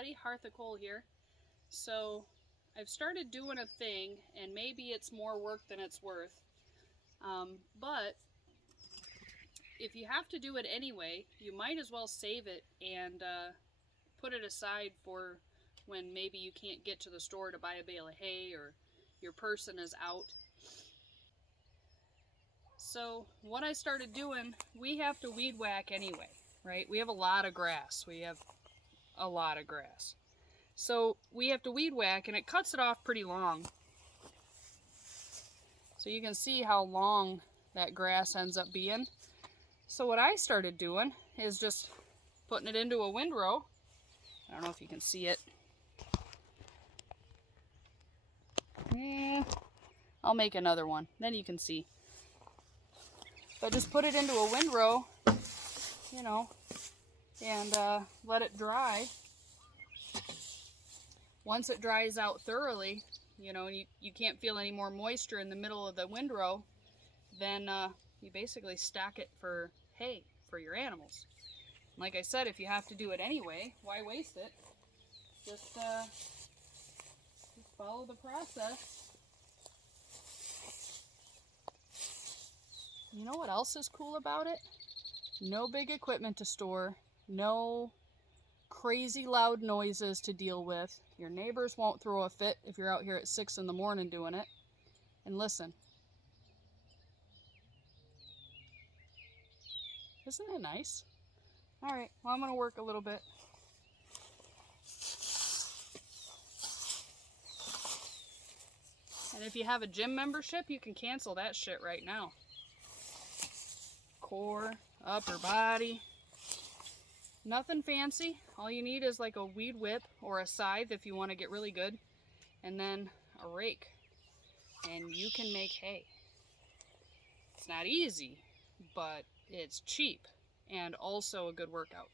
everybody, Hearth here. So I've started doing a thing, and maybe it's more work than it's worth, but if you have to do it anyway, you might as well save it and put it aside for when maybe you can't get to the store to buy a bale of hay or your person is out. So what I started doing, we have to weed whack anyway, right? We have a lot of grass. So we have to weed whack, and it cuts it off pretty long. So you can see how long that grass ends up being. So what I started doing is just putting it into a windrow. I don't know if you can see it. Yeah, I'll make another one, then you can see. But just put it into a windrow, you know, and let it dry. Once it dries out thoroughly, you know, you can't feel any more moisture in the middle of the windrow, then you basically stack it for hay for your animals. Like I said, if you have to do it anyway, why waste it? Just follow the process. You know what else is cool about it? No big equipment to store, no crazy loud noises to deal with. Your neighbors won't throw a fit if you're out here at 6 in the morning doing it. And listen, isn't it nice? All right, well, I'm gonna work a little bit. And if you have a gym membership, you can cancel that shit right now. Core, upper body, nothing fancy. All you need is like a weed whip or a scythe if you want to get really good, and then a rake, and you can make hay. It's not easy, but it's cheap and also a good workout.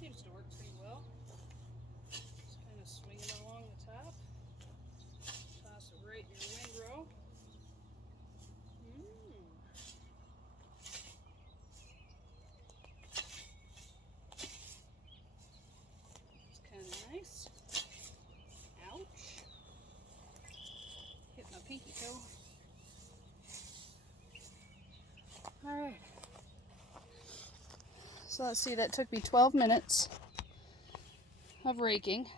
Seems to work pretty well. Just kind of swing it along the top. Toss it right in your windrow. It's kind of nice. Ouch. Hit my pinky toe. Alright. So let's see, that took me 12 minutes of raking,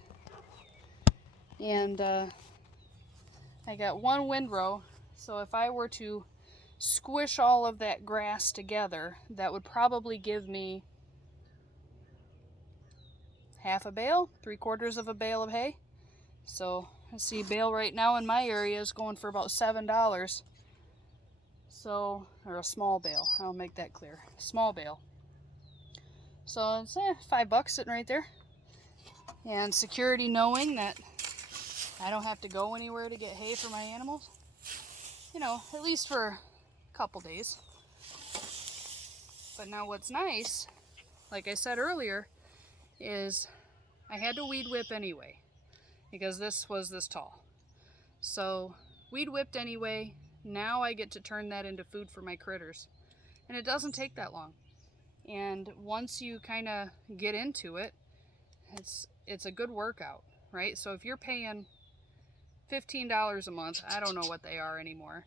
and I got one windrow, so if I were to squish all of that grass together, that would probably give me half a bale, 3/4 of a bale of hay. So let's see, bale right now in my area is going for about $7. So, or a small bale, I'll make that clear. Small bale. So it's $5 sitting right there. And security, knowing that I don't have to go anywhere to get hay for my animals. You know, at least for a couple days. But now what's nice, like I said earlier, is I had to weed whip anyway, because this was this tall. So weed whipped anyway. Now I get to turn that into food for my critters. And it doesn't take that long. And once you kind of get into it, it's a good workout, right? So if you're paying $15 a month, I don't know what they are anymore,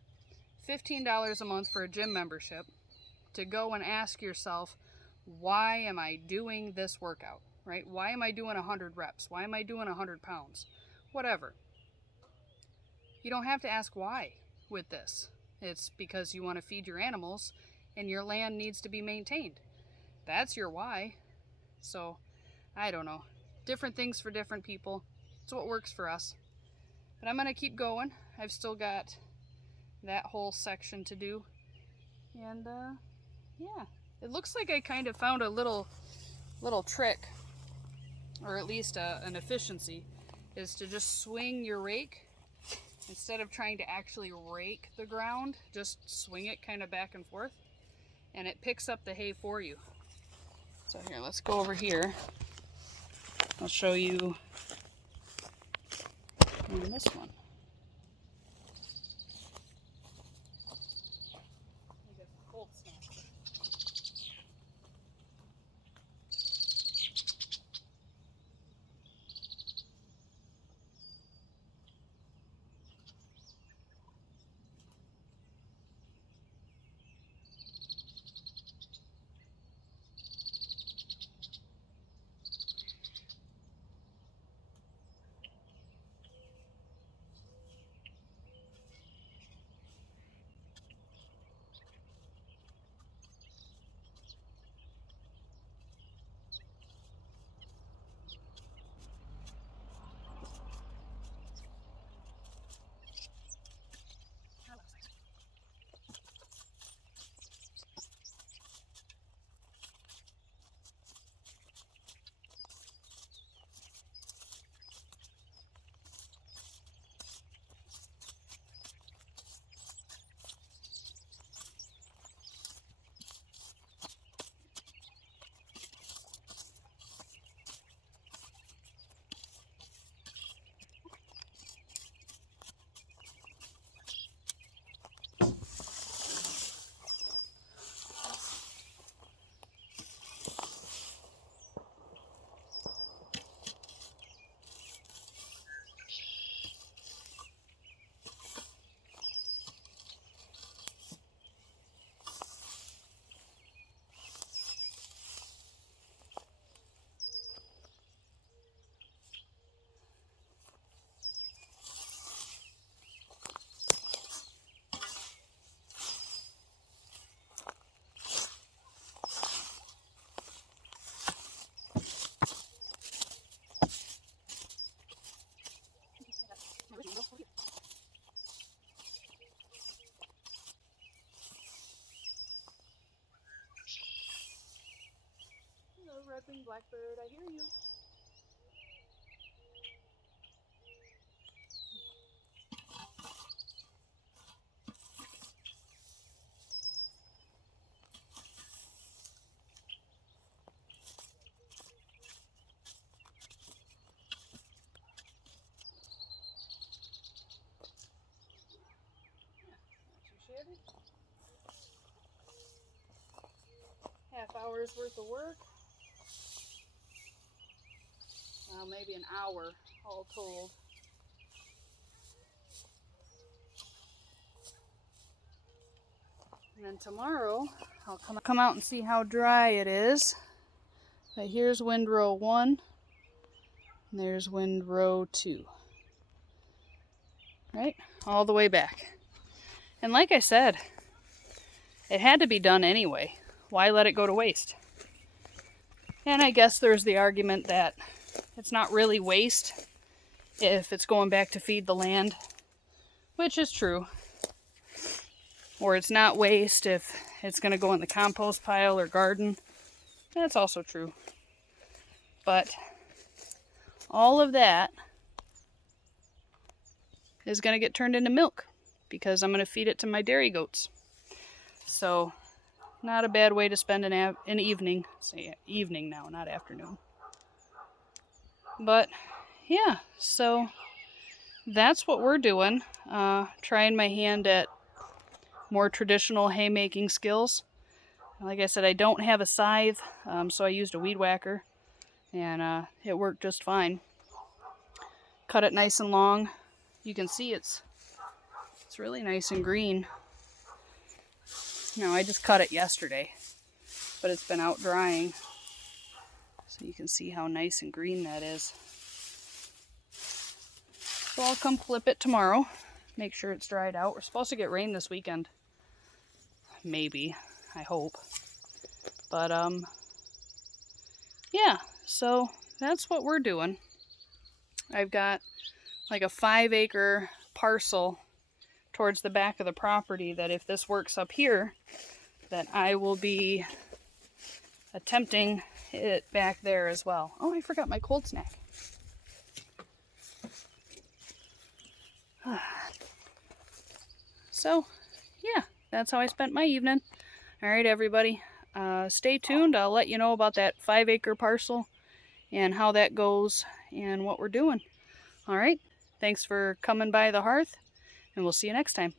$15 a month for a gym membership, to go and ask yourself, why am I doing this workout, right? Why am I doing 100 reps? Why am I doing 100 pounds? Whatever. You don't have to ask why with this. It's because you want to feed your animals and your land needs to be maintained. That's your why. So, I don't know. Different things for different people. It's what works for us. But I'm going to keep going. I've still got that whole section to do. And, yeah. It looks like I kind of found a little trick, or at least an efficiency, is to just swing your rake. Instead of trying to actually rake the ground, just swing it kind of back and forth. And it picks up the hay for you. So here, let's go over here. I'll show you in this one. Hello, red-winged blackbird, I hear you. Half hour's worth of work. Well, maybe an hour all told. And then tomorrow I'll come out and see how dry it is. But here's windrow 1 and there's windrow 2. Right? All the way back. And like I said, it had to be done anyway. Why let it go to waste? And I guess there's the argument that it's not really waste if it's going back to feed the land, which is true. Or it's not waste if it's going to go in the compost pile or garden. That's also true. But all of that is going to get turned into milk because I'm going to feed it to my dairy goats. So not a bad way to spend an evening. Say evening now, not afternoon. But yeah, so that's what we're doing. Trying my hand at more traditional haymaking skills. Like I said, I don't have a scythe, so I used a weed whacker, and it worked just fine. Cut it nice and long. You can see it's really nice and green. Now, I just cut it yesterday, but it's been out drying, so you can see how nice and green that is. So I'll come flip it tomorrow, make sure it's dried out. We're supposed to get rain this weekend. Maybe, I hope. But yeah, so that's what we're doing. I've got like a 5-acre parcel towards the back of the property that if this works up here, that I will be attempting it back there as well. Oh, I forgot my cold snack. So, yeah, that's how I spent my evening. All right, everybody, stay tuned. I'll let you know about that 5-acre parcel and how that goes and what we're doing. All right, thanks for coming by the Hearth, and we'll see you next time.